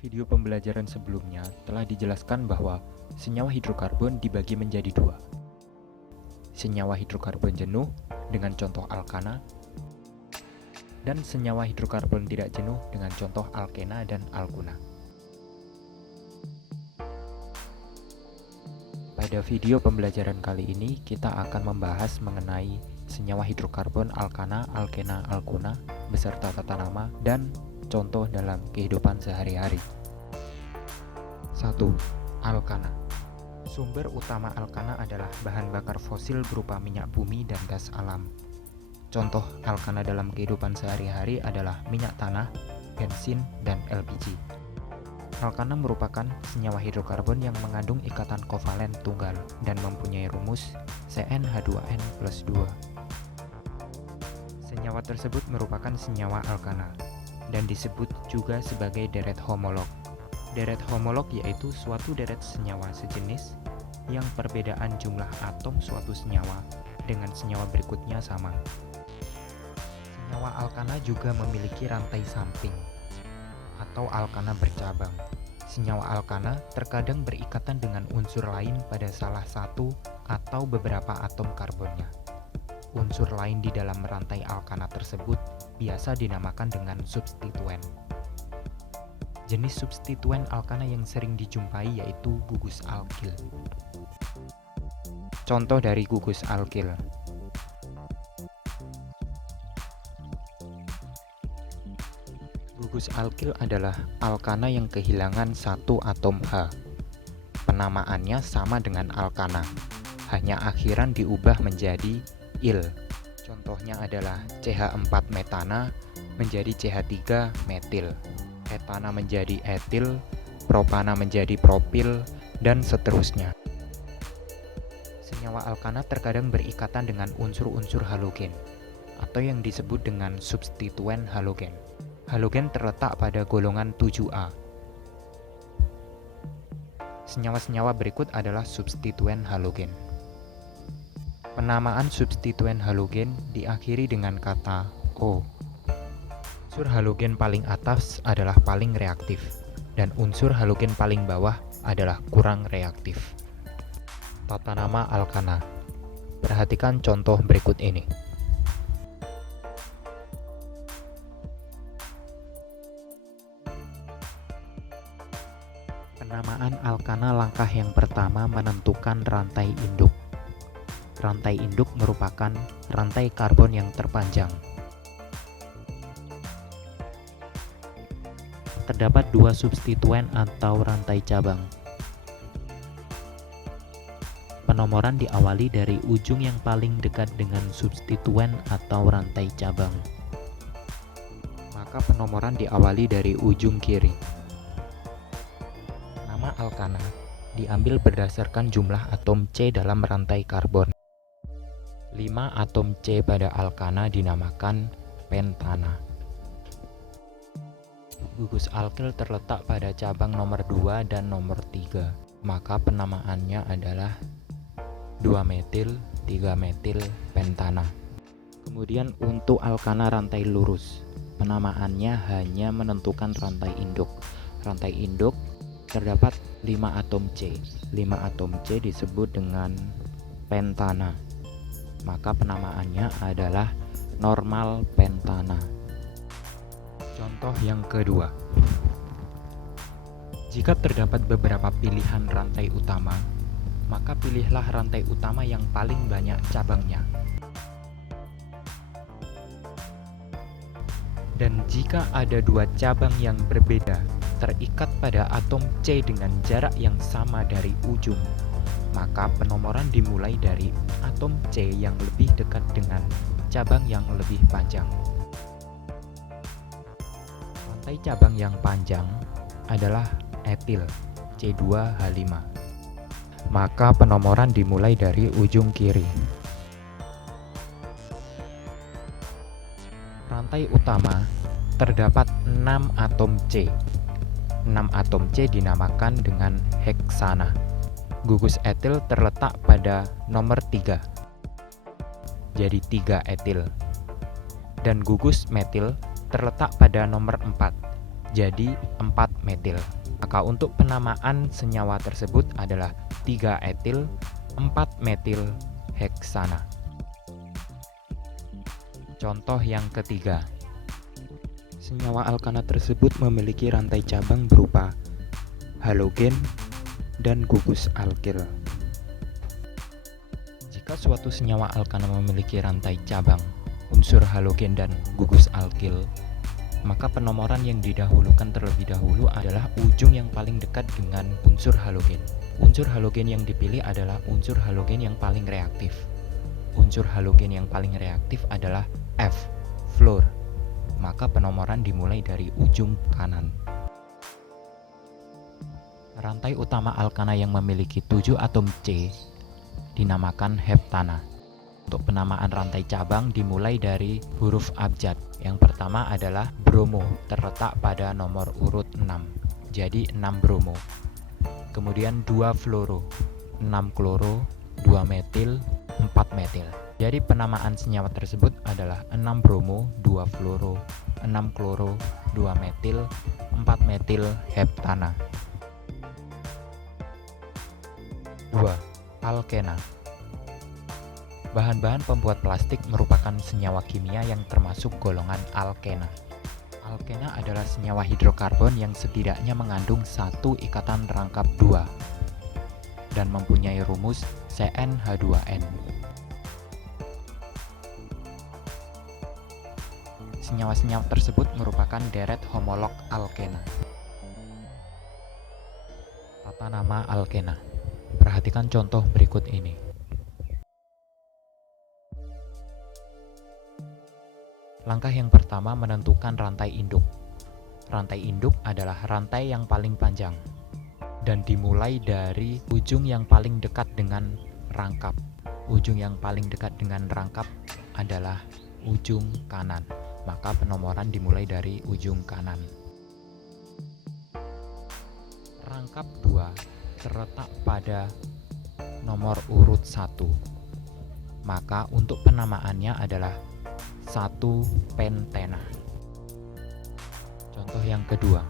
video pembelajaran sebelumnya telah dijelaskan bahwa senyawa hidrokarbon dibagi menjadi dua. Senyawa hidrokarbon jenuh dengan contoh alkana dan senyawa hidrokarbon tidak jenuh dengan contoh alkena dan alkuna. Pada video pembelajaran kali ini kita akan membahas mengenai senyawa hidrokarbon alkana, alkena, alkuna beserta tata nama dan contoh dalam kehidupan sehari-hari. 1. Alkana. Sumber utama alkana adalah bahan bakar fosil berupa minyak bumi dan gas alam. Contoh alkana dalam kehidupan sehari-hari adalah minyak tanah, bensin, dan LPG. Alkana merupakan senyawa hidrokarbon yang mengandung ikatan kovalen tunggal dan mempunyai rumus CnH2n+2. Senyawa tersebut merupakan senyawa alkana dan disebut juga sebagai deret homolog. Deret homolog yaitu suatu deret senyawa sejenis yang perbedaan jumlah atom suatu senyawa dengan senyawa berikutnya sama. Senyawa alkana juga memiliki rantai samping atau alkana bercabang. Senyawa alkana terkadang berikatan dengan unsur lain pada salah satu atau beberapa atom karbonnya. Unsur lain di dalam rantai alkana tersebut biasa dinamakan dengan substituen. Jenis substituen alkana yang sering dijumpai yaitu gugus alkil. Contoh dari gugus alkil: gugus alkil adalah alkana yang kehilangan satu atom H. Penamaannya sama dengan alkana, hanya akhiran diubah menjadi il. Contohnya adalah CH4 metana menjadi CH3 metil, etana menjadi etil, propana menjadi propil, dan seterusnya. Senyawa alkana terkadang berikatan dengan unsur-unsur halogen atau yang disebut dengan substituen halogen. Halogen terletak pada golongan 7A. Senyawa-senyawa berikut adalah substituen halogen. Penamaan substituen halogen diakhiri dengan kata O. Unsur halogen paling atas adalah paling reaktif, dan unsur halogen paling bawah adalah kurang reaktif. Tata nama alkana. Perhatikan contoh berikut ini. Penamaan alkana langkah yang pertama menentukan rantai induk. Rantai induk merupakan rantai karbon yang terpanjang. Terdapat dua substituen atau rantai cabang. Penomoran diawali dari ujung yang paling dekat dengan substituen atau rantai cabang. Maka penomoran diawali dari ujung kiri. Nama alkana diambil berdasarkan jumlah atom C dalam rantai karbon. 5 atom C pada alkana dinamakan pentana. Gugus alkil terletak pada cabang nomor 2 dan nomor 3, maka penamaannya adalah 2-metil, 3-metil pentana. Kemudian untuk alkana rantai lurus, penamaannya hanya menentukan rantai induk. Rantai induk terdapat 5 atom C. 5 atom C disebut dengan pentana. Maka penamaannya adalah normal pentana. Contoh yang kedua. Jika terdapat beberapa pilihan rantai utama, maka pilihlah rantai utama yang paling banyak cabangnya. Dan jika ada dua cabang yang berbeda terikat pada atom C dengan jarak yang sama dari ujung, maka penomoran dimulai dari atom C yang lebih dekat dengan cabang yang lebih panjang. Rantai cabang yang panjang adalah etil, C2H5. Maka penomoran dimulai dari ujung kiri. Rantai utama terdapat 6 atom C. 6 atom C dinamakan dengan heksana. Gugus etil terletak pada nomor 3, jadi 3 etil. Dan gugus metil terletak pada nomor 4, jadi 4 metil. Maka untuk penamaan senyawa tersebut adalah 3 etil 4 metil heksana. Contoh yang ketiga. Senyawa alkana tersebut memiliki rantai cabang berupa halogen dan gugus alkil. Jika suatu senyawa alkana memiliki rantai cabang, unsur halogen dan gugus alkil, maka penomoran yang didahulukan terlebih dahulu adalah ujung yang paling dekat dengan unsur halogen. Unsur halogen yang dipilih adalah unsur halogen yang paling reaktif. Unsur halogen yang paling reaktif adalah F, fluor. Maka penomoran dimulai dari ujung kanan. Rantai utama alkana yang memiliki 7 atom C dinamakan heptana. Untuk penamaan rantai cabang dimulai dari huruf abjad. Yang pertama adalah bromo, terletak pada nomor urut 6. Jadi 6 bromo. Kemudian 2 fluoro, 6 kloro, 2 metil, 4 metil. Jadi penamaan senyawa tersebut adalah 6 bromo, 2 fluoro, 6 kloro, 2 metil, 4 metil heptana. 2. Alkena. Bahan-bahan pembuat plastik merupakan senyawa kimia yang termasuk golongan alkena. Alkena adalah senyawa hidrokarbon yang setidaknya mengandung satu ikatan rangkap 2 dan mempunyai rumus CnH2n. Senyawa-senyawa tersebut merupakan deret homolog alkena. Tata nama alkena. Perhatikan contoh berikut ini. Langkah yang pertama menentukan rantai induk. Rantai induk adalah rantai yang paling panjang dan dimulai dari ujung yang paling dekat dengan rangkap. Ujung yang paling dekat dengan rangkap adalah ujung kanan. Maka penomoran dimulai dari ujung kanan. Rangkap 2 terletak pada nomor urut 1. Maka untuk penamaannya adalah 1 pentena. Contoh yang kedua.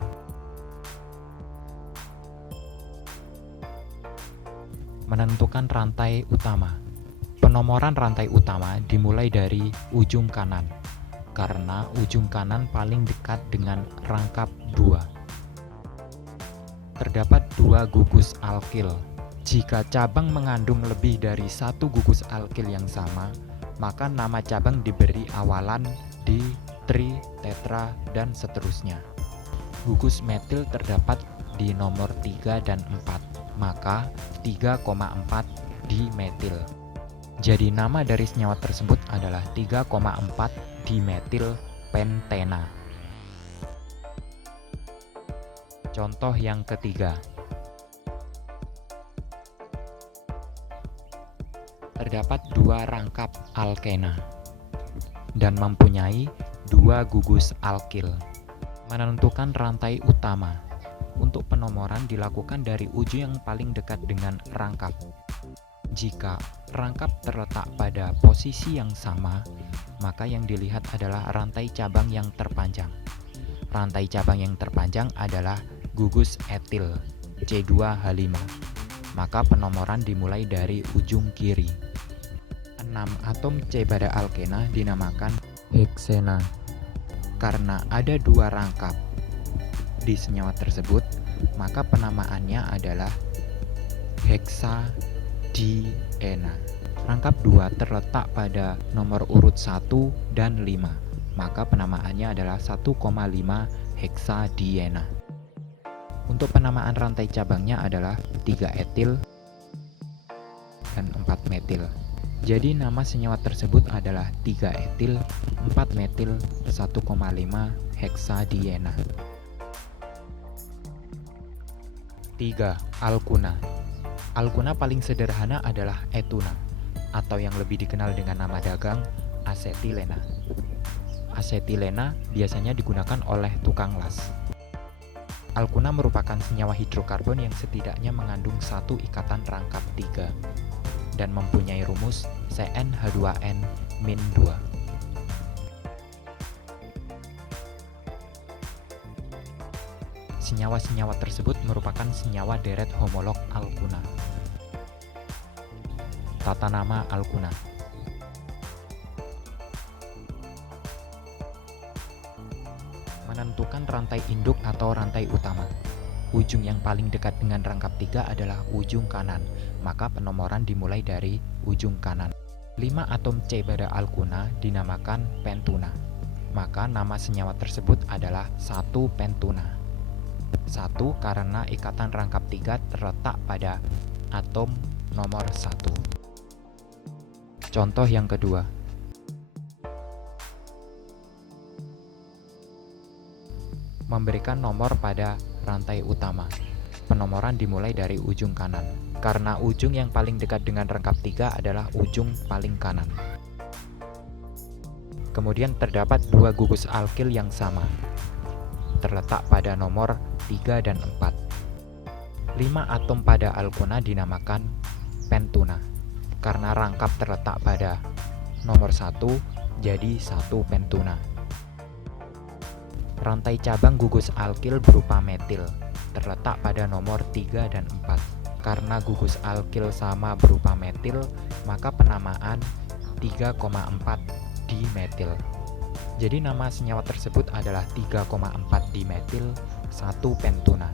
Menentukan rantai utama. Penomoran rantai utama dimulai dari ujung kanan, karena ujung kanan paling dekat dengan rangkap 2. Terdapat 2 gugus alkil. Jika cabang mengandung lebih dari 1 gugus alkil yang sama, maka nama cabang diberi awalan di, tri, tetra, dan seterusnya. Gugus metil terdapat di nomor 3 dan 4, maka 3,4 dimetil. Jadi nama dari senyawa tersebut adalah 3,4 dimetil pentena. Contoh yang ketiga. Terdapat 2 rangkap alkena dan mempunyai 2 gugus alkil. Menentukan rantai utama. Untuk penomoran dilakukan dari ujung yang paling dekat dengan rangkap. Jika rangkap terletak pada posisi yang sama, maka yang dilihat adalah rantai cabang yang terpanjang. Rantai cabang yang terpanjang adalah gugus etil C2H5. Maka penomoran dimulai dari ujung kiri. 6 atom C pada alkena dinamakan heksena karena ada 2 rangkap di senyawa tersebut, maka penamaannya adalah heksadiena. Rangkap 2 terletak pada nomor urut 1 dan 5, maka penamaannya adalah 1,5 heksadiena. Untuk penamaan rantai cabangnya adalah 3 etil dan 4 metil. Jadi nama senyawa tersebut adalah 3 etil 4 metil 1,5 heksadiena. 3. Alkuna. Alkuna paling sederhana adalah etuna, atau yang lebih dikenal dengan nama dagang asetilena. Asetilena biasanya digunakan oleh tukang las. Alkuna merupakan senyawa hidrokarbon yang setidaknya mengandung 1 ikatan rangkap 3 dan mempunyai rumus CnH2n-2. Senyawa-senyawa tersebut merupakan senyawa deret homolog alkuna. Tata nama alkuna. Menentukan rantai induk atau rantai utama. Ujung yang paling dekat dengan rangkap 3 adalah ujung kanan, maka penomoran dimulai dari ujung kanan. 5 atom C pada alkuna dinamakan pentuna, maka nama senyawa tersebut adalah 1 pentuna. 1 karena ikatan rangkap 3 terletak pada atom nomor 1. Contoh yang kedua. Memberikan nomor pada rantai utama. Penomoran dimulai dari ujung kanan, karena ujung yang paling dekat dengan rangkap 3 adalah ujung paling kanan. Kemudian terdapat 2 gugus alkil yang sama, terletak pada nomor 3 dan 4. 5 atom pada alkuna dinamakan pentuna, karena rangkap terletak pada nomor 1, jadi 1 pentuna. Rantai cabang gugus alkil berupa metil, terletak pada nomor 3 dan 4. Karena gugus alkil sama berupa metil, maka penamaan 3,4 dimetil. Jadi nama senyawa tersebut adalah 3,4 dimetil 1 pentuna.